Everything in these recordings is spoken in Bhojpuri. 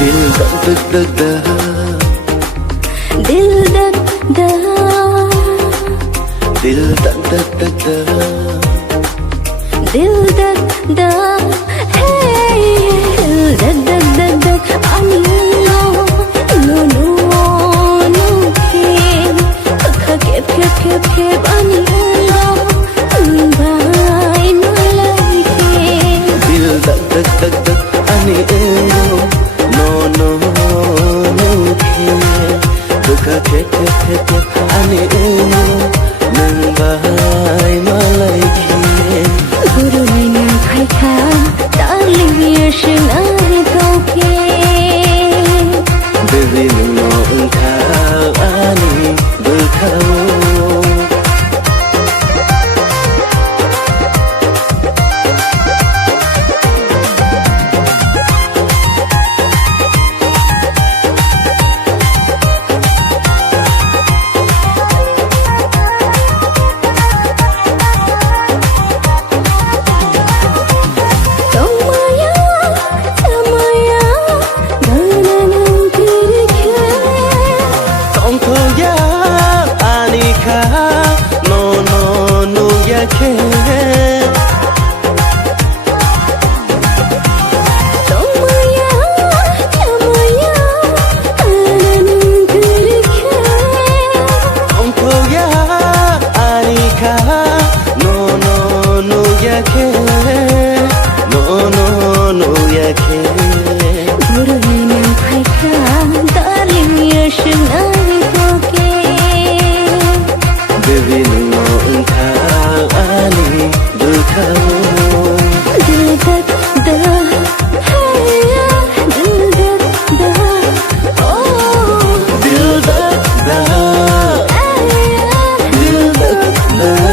दिल धक धक धक धक दिल धक धक दिल धक धक धक धक दिल धक धक hey दिल धक धक धक धक ani no no no no kha kep kep kep kep ani no bye malai ke दिल धक धक धक धक ani no no no duka kep kep kep kep ani nang bai malai ke guru ni nang khai kha darling ye shin ai kau ke baby no engka ani berkau Baby no engka ani berkau दिल धक धक hey दिल धक धक oh दिल धक धक दिल धक धक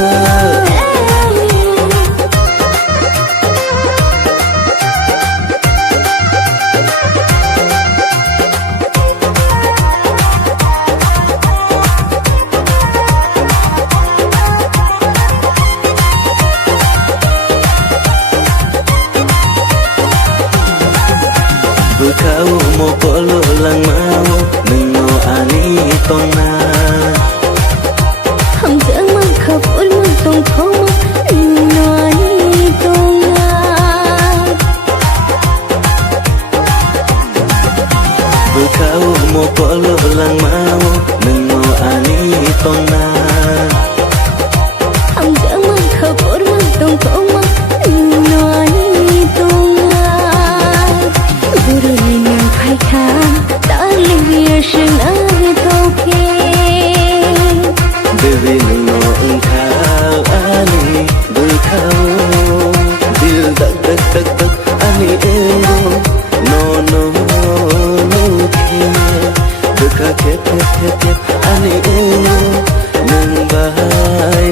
Berkau mo polo lang mau Nino ani tong na हम जंग मन खपुर मन तुम थोम नानी तोंगा Berkau mo polo lang mau Nino ani tong na हम जंग मन खपुर मन तुम थोम नानी तोंगा गुरु ने नंग खाई खा darling ye shin ai kau ke Baby no engka ani berkau Dil dak dak dak dak ani no no no duka kep kep kep kep ani nang bai